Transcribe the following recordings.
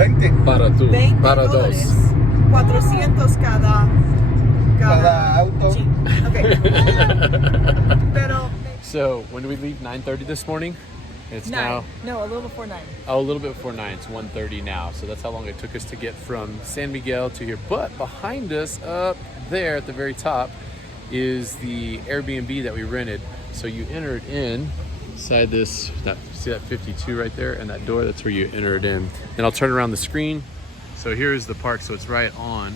20. Para tú. 20 Para dólares. dos. 400 cada auto. jeep. Okay. Pero So when did we leave? 9:30 this morning. It's 9. now No, a little before 9. a little bit before 9. It's 1:30 now. So that's how long it took us to get from San Miguel to here. But behind us, up there at the very top, is the Airbnb that we rented. So you entered in inside this. See that 52 right there, and that door. That's where you enter it in. And I'll turn around the screen. So here's the park. So it's right on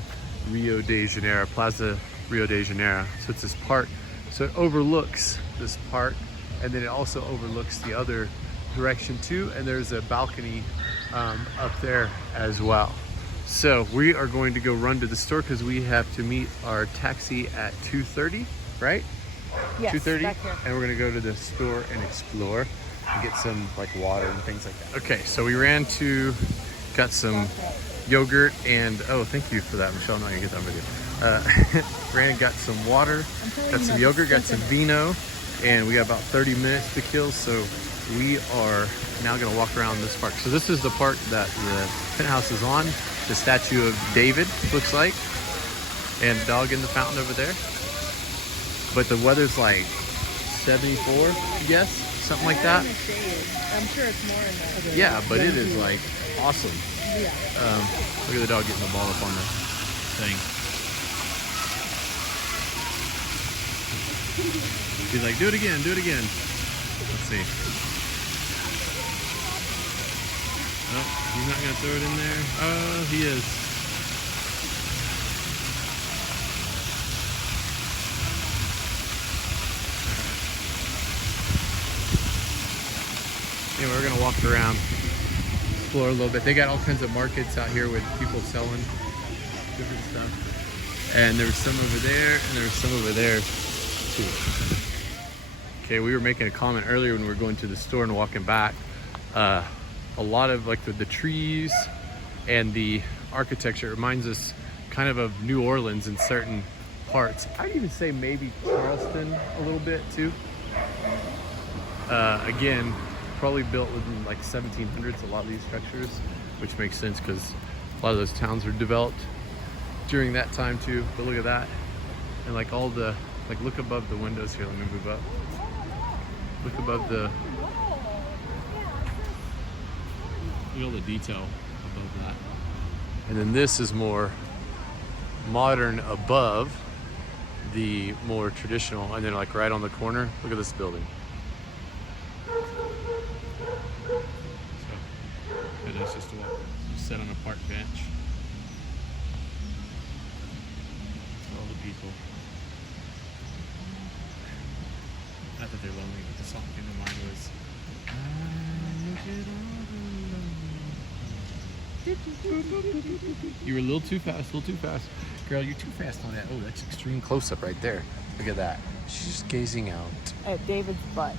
Rio de Janeiro, Plaza Rio de Janeiro. So it's this park. So it overlooks this park, and then it also overlooks the other direction too. And there's a balcony up there as well. So we are going to go run to the store because we have to meet our taxi at 2:30, right? Yes, 2:30, back here. and we're gonna go to the store and explore and get some like water and things like that. Okay, so we got some yogurt and thank you for that, Michelle. I'm not gonna get that video. Ran and got some water, got some yogurt, got some vino, and we got about 30 minutes to kill. So we are now gonna walk around this park. So this is the park that the penthouse is on. The statue of David looks like, and a dog in the fountain over there. But the weather's like 74, I guess, something like that. I'm sure it's more in there. Yeah, but it is like awesome. Yeah. Look at the dog getting the ball up on the thing. He's like, do it again, do it again. Let's see. Oh, he's not gonna throw it in there. Oh, he is. Anyway, we're gonna walk around, explore a little bit. They got all kinds of markets out here with people selling different stuff. And there's some over there, and there's some over there too. Okay, we were making a comment earlier when we were going to the store and walking back. A lot of like the trees and the architecture reminds us kind of New Orleans in certain parts. I'd even say maybe Charleston a little bit too. Again, probably built within like 1700s, a lot of these structures, which makes sense because a lot of those towns were developed during that time too. But look at that. And like all the, like look above the windows here. Let me move up. Look above the, look at all the detail above that. And then this is more modern above the more traditional. And then like right on the corner, look at this building. It's just to walk, sit on a park bench. All the people. Not that they're lonely, but the song came to mind was You were a little too fast, a little too fast. Girl, you're too fast on that. Oh, that's extreme close up right there. Look at that. She's just gazing out. At David's butt.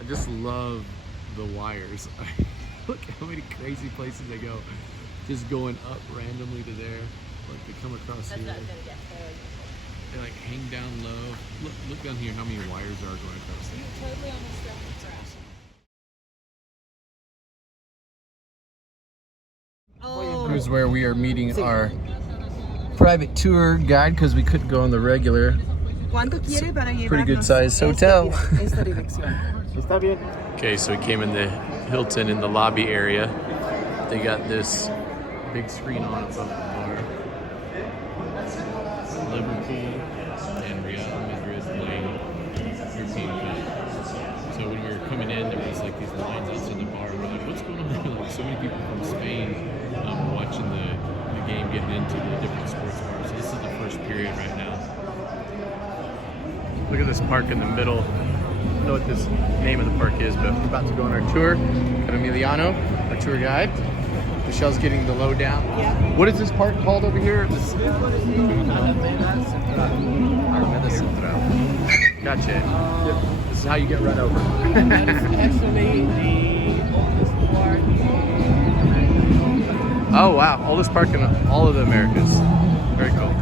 I just love the wires. Look how many crazy places they go. Just going up randomly to there. Like they come across here. They like hang down low. Look down here how many wires are going across there. Totally on the stone. It's awesome. Oh. Here's where we are meeting our private tour guide because we couldn't go on the regular. ¿Cuánto quiere para llevarnos Pretty good sized hotel. esta dirección? Está bien. Okay, so we came in the Hilton in the lobby area. They got this big screen on above the bar. Liverpool and Real Madrid playing European Cup. So when we were coming in, there was like these lines outside the bar. We're like, what's going on here? Like so many people from Spain watching the game, getting into the different sports bars. So this is the first period right now. Look at this park in the middle. I don't know what this name of the park is, but we're about to go on our tour. Got Emiliano, our tour guide. Michelle's getting the lowdown. Yeah. What is this park called over here? This Gotcha. This is how you get run over. That is actually the oldest park in Oh wow, oldest park in all of the Americas. Very cool.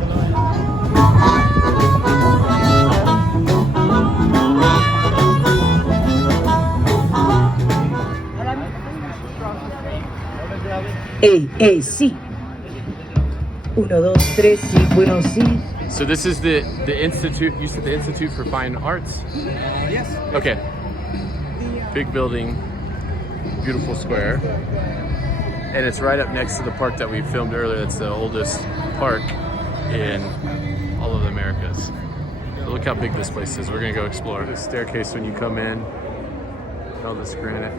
Sí. 1, 2, 3, sí, bueno, sí. So this is the Institute, you said the Institute for Fine Arts? Yes. Okay. Big building, beautiful square. And it's right up next to the park that we filmed earlier. It's the oldest park in all of the Americas. So look how big this place is. We're gonna go explore. The staircase when you come in, all this granite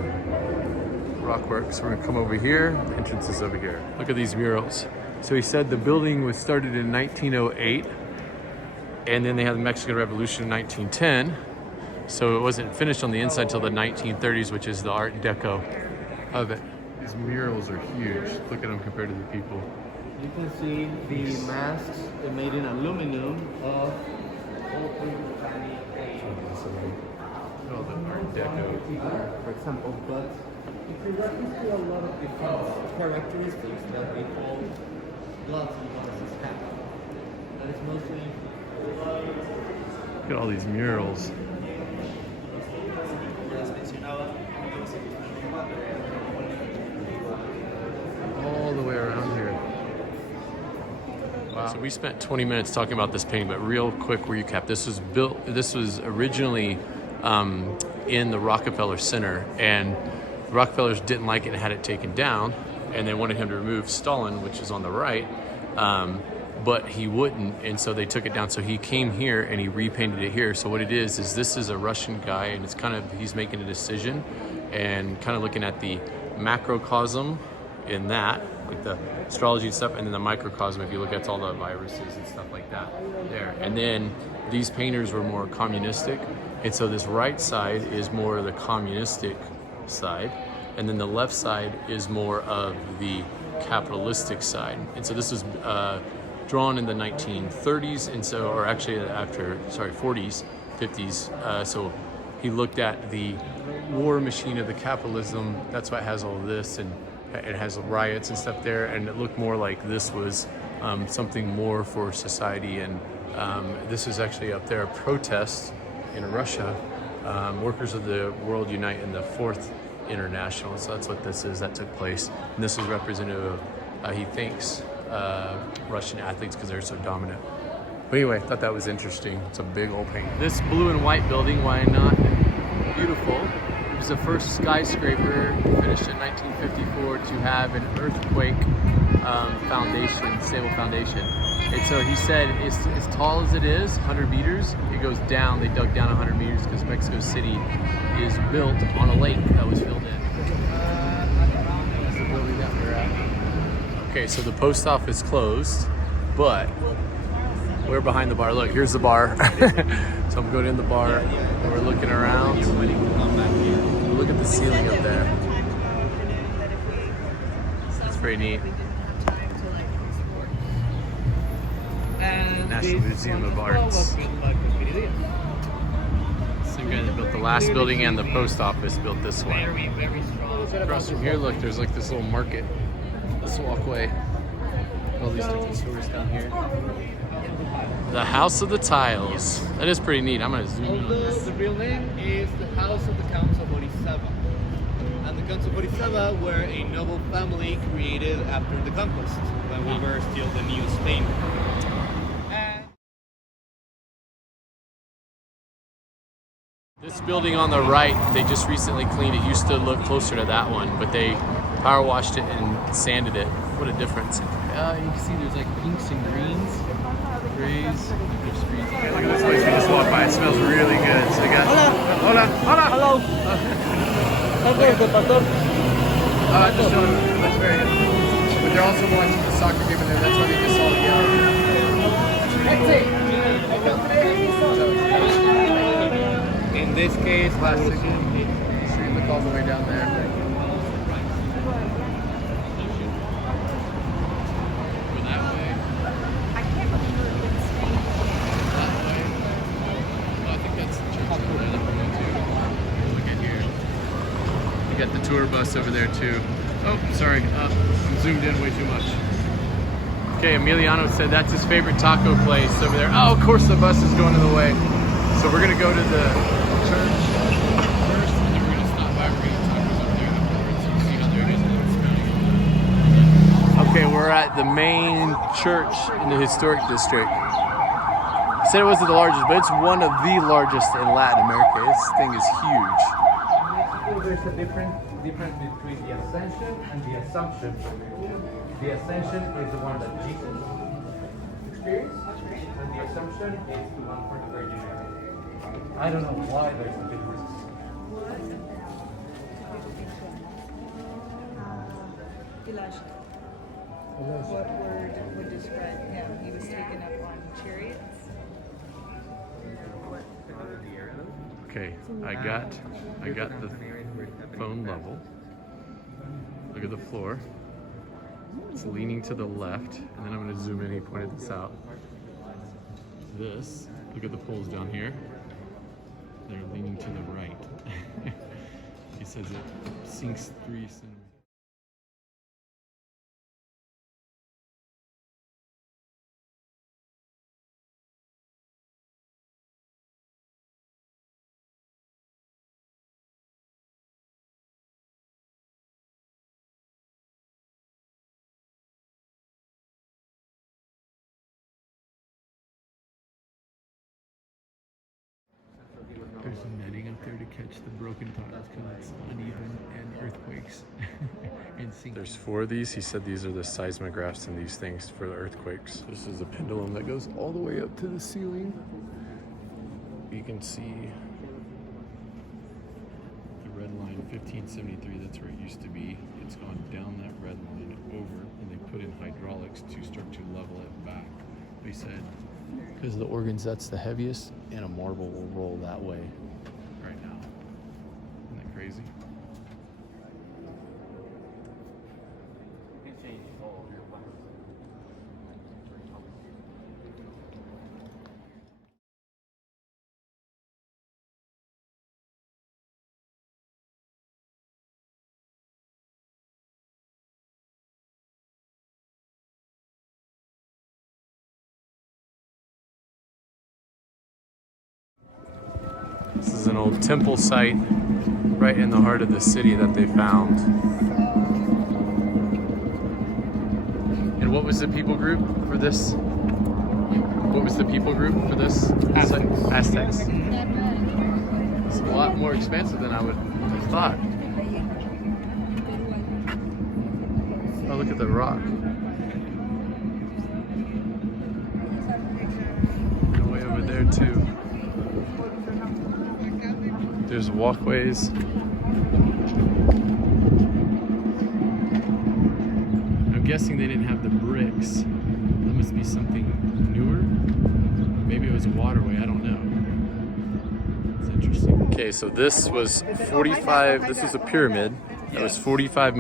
rock work. So we're gonna come over here, the entrance is over here. Look at these murals. So he said the building was started in 1908, and then they had the Mexican Revolution in 1910. So it wasn't finished on the inside until the 1930s, which is the Art Deco of it. These murals are huge. Look at them compared to the people. You can see the masks made in aluminum of Oh, the Art Deco. for example, but if you reference to a lot of different characteristics that they call gloves and glasses have. And it's mostly Look at all these murals. All the way around here. Wow. So we spent 20 minutes talking about this painting, but real quick recap. This was originally in the Rockefeller Center, and the Rockefellers didn't like it and had it taken down, and they wanted him to remove Stalin, which is on the right, but he wouldn't, and so they took it down. So he came here and he repainted it here. So what it is this is a Russian guy, and it's kind of, he's making a decision and kind of looking at the macrocosm in that, like the astrology and stuff, and then the microcosm, if you look at all the viruses and stuff like that there. And then these painters were more communistic, and so this right side is more the communistic side, and then the left side is more of the capitalistic side. And so this was drawn in the 1930s, and so, or actually after, sorry, 40s, 50s. So he looked at the war machine of the capitalism. That's why it has all this, and it has riots and stuff there, and it looked more like this was something more for society. And this is actually up there, a protest in Russia. Workers of the World Unite in the 4th International. So that's what this is, that took place. And this is representative of, he thinks, Russian athletes because they're so dominant. But anyway, I thought that was interesting. It's a big old painting. This blue and white building, why not? Beautiful. It was the first skyscraper finished in 1954 to have an earthquake foundation, stable foundation. And so he said, as tall as it is, 100 meters, it goes down. They dug down 100 meters because Mexico City is built on a lake that was filled in. That's the building that we're at. Okay, so the post office closed, but we're behind the bar. Look, here's the bar. So I'm going in the bar, and we're looking around. Look at the ceiling up there. That's pretty neat. National Museum of Arts. Same guy that built the last building and the post office built this one. Across from here, look, there's like this little market, this walkway, all these different stores down here. The House of the Tiles. That is pretty neat. I'm gonna zoom in on this. The real name is the House of the Counts of Orizaba. And the Counts of Orizaba were a noble family created after the conquest, when we were still the New Spain. This building on the right, they just recently cleaned it. Used to look closer to that one, but they power washed it and sanded it. What a difference. You can see there's like pinks and greens. Grays. Okay, look at this place we just walked by. It smells really good. So we got... Hola. Hola. Hello. Just doing, that's very good. But they're also watching the soccer game in there. That's why they just all yell. In this case, Plastic. So you look all the way down there. Go that way. That way. Oh, I think that's the church over there that we're going to. Look at here. You got the tour bus over there too. Oh, sorry. I'm zoomed in way too much. Okay, Emiliano said that's his favorite taco place over there. Oh, of course the bus is going in the way. So we're gonna go to the church first, and then we're gonna stop by. We're gonna have tacos over there afterwards. So see how there is and it's smelling. Okay, we're at the main church in the historic district. I said it wasn't the largest, but it's one of the largest in Latin America. This thing is huge. There's a difference between the ascension and the assumption. The ascension is the one that Jesus experienced, and the assumption is the one for the Virgin Mary. I don't know why there's a difference. Elijah. What word would describe him? He was taken up on chariots. Okay, I got the phone level. Look at the floor. It's leaning to the left, and then I'm going to zoom in. He pointed this out. This, look at the poles down here. They're leaning to the right. He says it sinks 3 centimeters. There's some netting up there to catch the broken tiles because it's uneven and earthquakes and sinks. There's 4 of these. He said these are the seismographs and these things for the earthquakes. This is a pendulum that goes all the way up to the ceiling. You can see the red line, 1573. That's where it used to be. It's gone down that red line over, and they put in hydraulics to start to level it back. They said, because of the organs, that's the heaviest, and a marble will roll that way right now. Isn't that crazy? This is an old temple site right in the heart of the city that they found. And what was the people group for this? What was the people group for this? Aztecs. It's a lot more expensive than I would have thought. Oh, look at the rock. And way over there too. There's walkways. I'm guessing they didn't have the bricks. That must be something newer. Maybe it was a waterway, I don't know. It's interesting. Okay, so this was 45, this is a pyramid that was 45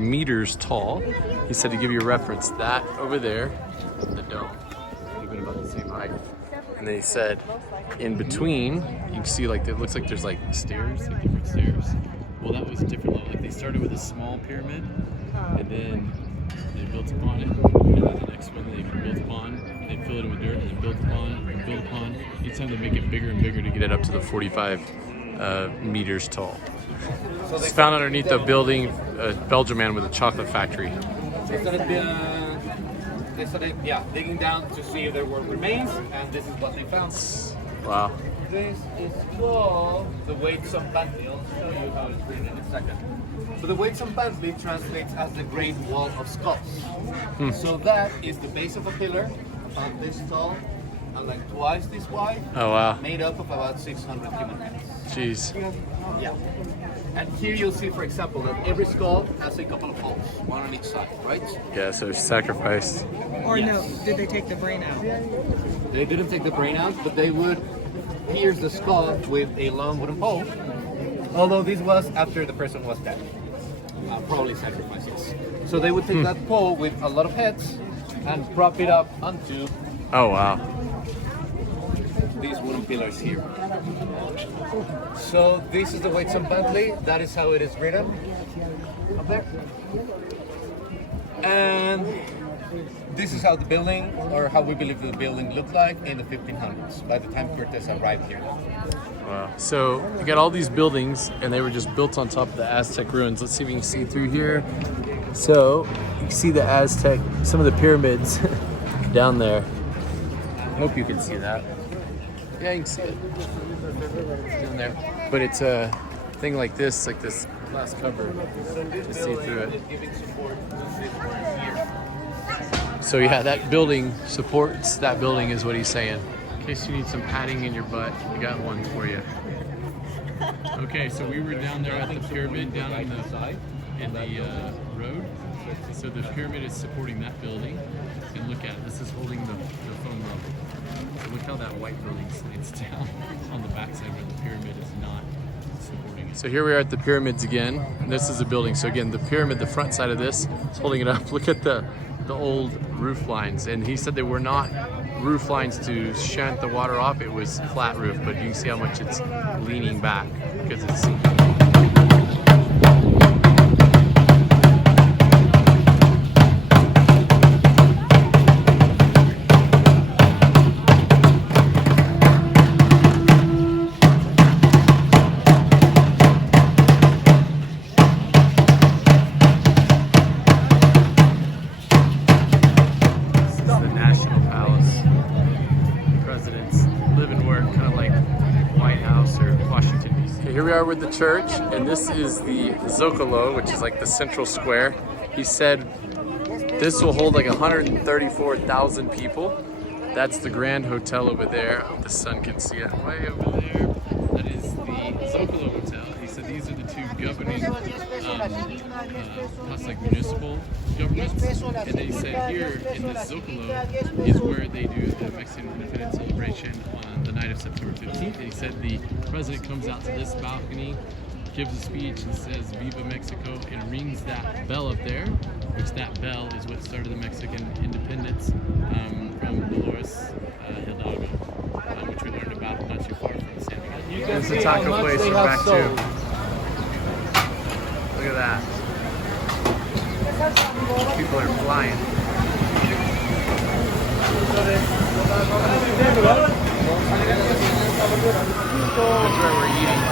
meters tall. He said to give you a reference, that over there, the dome, would have been about the same height. And then he said, in between, you can see like it looks like there's like stairs, like different stairs. Well, that was a different level. Like they started with a small pyramid, and then they built upon it, and then the next one they built upon, and they filled it with dirt, and then built upon, and built upon. Each time they make it bigger and bigger to get it up to the 45 meters tall. It's found underneath a building, a Belgian man with a chocolate factory. They started digging down to see if there were remains, and this is what they found. Wow. This is called the Weights on Bentley. I'll show you how it's written in a second. So the Weights on Bentley translates as the Great Wall of Skulls. So that is the base of a pillar, about this tall, and like twice this wide. Oh wow. Made up of about 600 human heads. Jeez. Yeah. And here you'll see, for example, that every skull has a couple of holes, one on each side, right? Yeah, so sacrificed. Or no, did they take the brain out? They didn't take the brain out, but they would pierce the skull with a long wooden pole. Although this was after the person was dead. Probably sacrificed, yes. So they would take that pole with a lot of heads and prop it up onto Oh wow. these wooden pillars here. So this is the Weights on Bentley. That is how it is written up there. And this is how the building, or how we believe the building looked like in the 1500s, by the time Cortez arrived here. Wow. So you got all these buildings, and they were just built on top of the Aztec ruins. Let's see if we can see through here. So you can see the Aztec, some of the pyramids down there. I hope you can see that. Yeah, you can see it. It's down there. But it's a thing like this glass cover to see through it. So yeah, that building supports that building is what he's saying. In case you need some padding in your butt, I got one for you. Okay, so we were down there at the pyramid down in the road. So the pyramid is supporting that building. And look at it, this is holding the foam rubble. So look how that white building slides down on the backside where the pyramid is not supporting it. So here we are at the pyramids again. And this is a building. So again, the pyramid, the front side of this is holding it up. Look at the old roof lines. And he said they were not roof lines to shunt the water off. It was flat roof, but you can see how much it's leaning back because it's sinking. Here we are with the church, and this is the Zocalo, which is like the central square. He said this will hold like 134,000 people. That's the Grand Hotel over there. The sun can see it way over there. That is the Zocalo Hotel. He said these are the two governing, like municipal governments. And then he said here in the Zocalo is where they do the Mexican Independence celebration on the night of September 15th. And he said the president comes out to this balcony, gives a speech and says Viva Mexico, and rings that bell up there, which that bell is what started the Mexican independence from Dolores Hidalgo, which we learned about not too far from San Miguel. There's the taco place we're back to. Look at that. People are flying. That's where we're eating.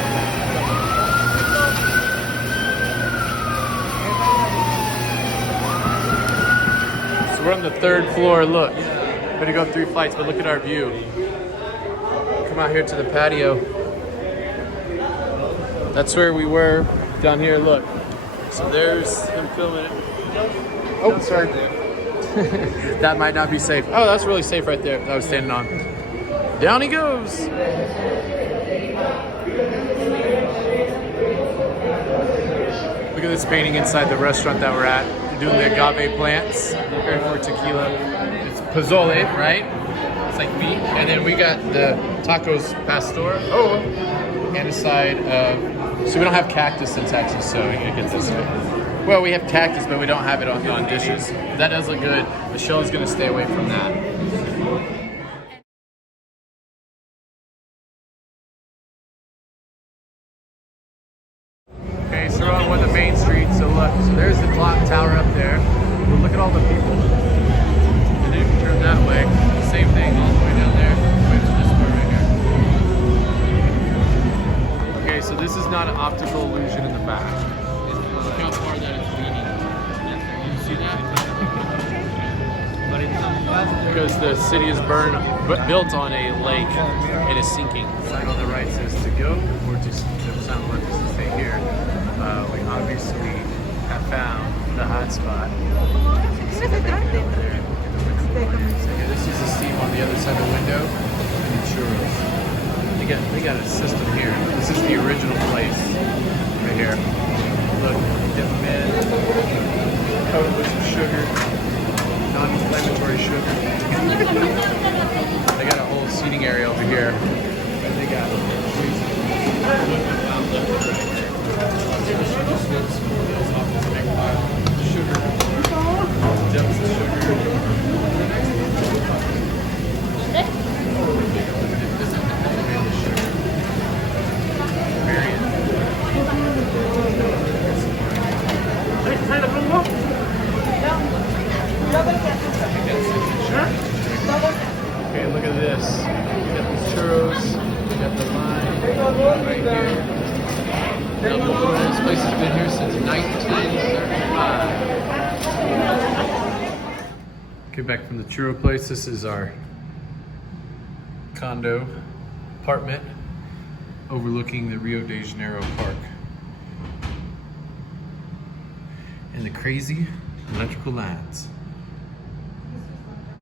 So we're on the 3rd floor. Look, we're gonna go up 3 flights, but look at our view. Come out here to the patio. That's where we were down here. Look. So there's him filming it. Oh, sorry. That might not be safe. Oh, that's really safe right there that I was standing on. Down he goes. Look at this painting inside the restaurant that we're at. They're doing the agave plants. Preparing for tequila. It's pozole, right? It's like meat. And then we got the tacos pastor. Oh, and a side of... So we don't have cactus in Texas, so we gotta get this way. Well, we have cactus, but we don't have it on dishes. That does look good. Michelle's gonna stay away from that. Okay, so we're on one of the main streets. So look, so there's the clock tower up there. But look at all the people. And then if you turn that way, same thing all the way down there. Wait for this part right here. Okay, so this is not an optical illusion in the back. Look how far that is leaning. You see that? Because the city is built on a lake and is sinking. The sign on the right says to go, or the sign on the left says to stay here. We obviously have found the hot spot. So yeah, this is the steam on the other side of the window and the churros. They got a system here. This is the original place right here. Look, dip them in, coat with some sugar, non-inflammatory sugar. They got a whole seating area over here. And they got sugar, dumps of sugar. Okay, look at this. We got the churros, we got the line right here. This place has been here since 1935. Okay, back from the churro place. This is our condo apartment overlooking the Rio de Janeiro Park. And the crazy electrical lines.